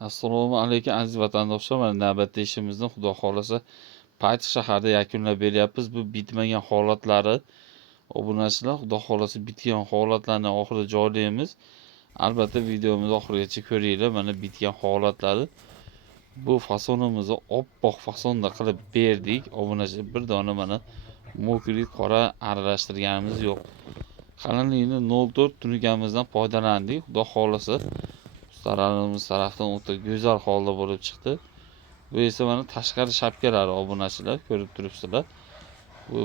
Assalomu alaykum aziz vatandoshlar. Mana navbatdagi ishimizni xudo xolasa Payt shaharda yakunlab beryapmiz. Bu bitmagan holatlari obunachilar, xudo xolasa bitgan holatlarni oxirida joylaymiz. Albatta videomizni oxirigacha ko'ringlar. Mana bitgan holatlari. Bu fasonimizni oppoq fasonda qilib berdik. Obunachilar bir dona mana mokrik qora aralashtirganimiz yo'q. Qalinligini 0.4 tunukamizdan foydalandik. Xudo xolasa ustalarimiz tarafdan o'ta go'zal holda bo'lib chiqdi. Bu esa mana tashqari shapkalari obunachilar ko'rib turibsizlar.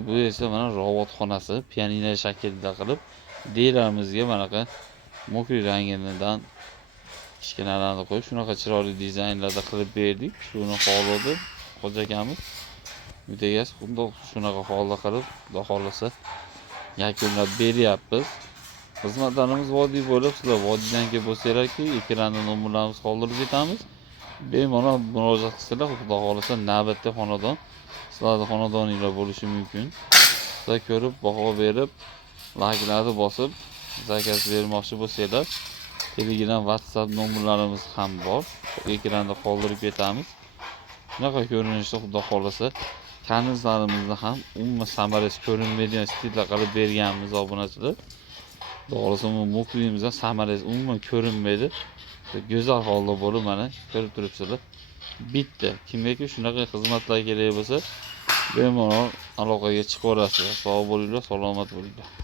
Bu esa mana robotxonasi pianino shaklida qilib deraimizga manaqa mokri rangidan kichkinalarni qo'yib shunaqa chiroyli dizaynlarda qilib berdik. Shuni xohladi xo'ja akamiz. Uydagiz shunaqa holda qilib xudo xolasa yakunlab beryapmiz. Xizmatlarimiz vodiy bo'lib, sizlar vodiydan kelib bo'lsanglarki, ekranda nomerlarimizni qoldirib ketamiz. Bemalol murojaat qilsanglar, xudo xolasa navbatda xonadon sizlarning xonadoninglar bo'lishi mumkin. Sizlar ko'rib, baho berib, layklarni bosib, zakaz bermoqchi bo'lsanglar, Telegram, WhatsApp nomerlarimiz ham bor. Ekranda qoldirib ketamiz. Shunaqa ko'rinishda xudo xolasa kanizlarimizni ham umuman samarasi ko'rinmaydigan stilda qilib berganmiz obunachilar. Doğrusu mukliyimizda samarasi umuman ko'rinmaydi. Go'zal holda bo'lib mana ko'rib turibsizlar. Bitta. Kimga shunaqa xizmatlar kerak bo'lsa, bemalol aloqaga chiqaverasizlar. Sog' bo'linglar, salomat bo'linglar.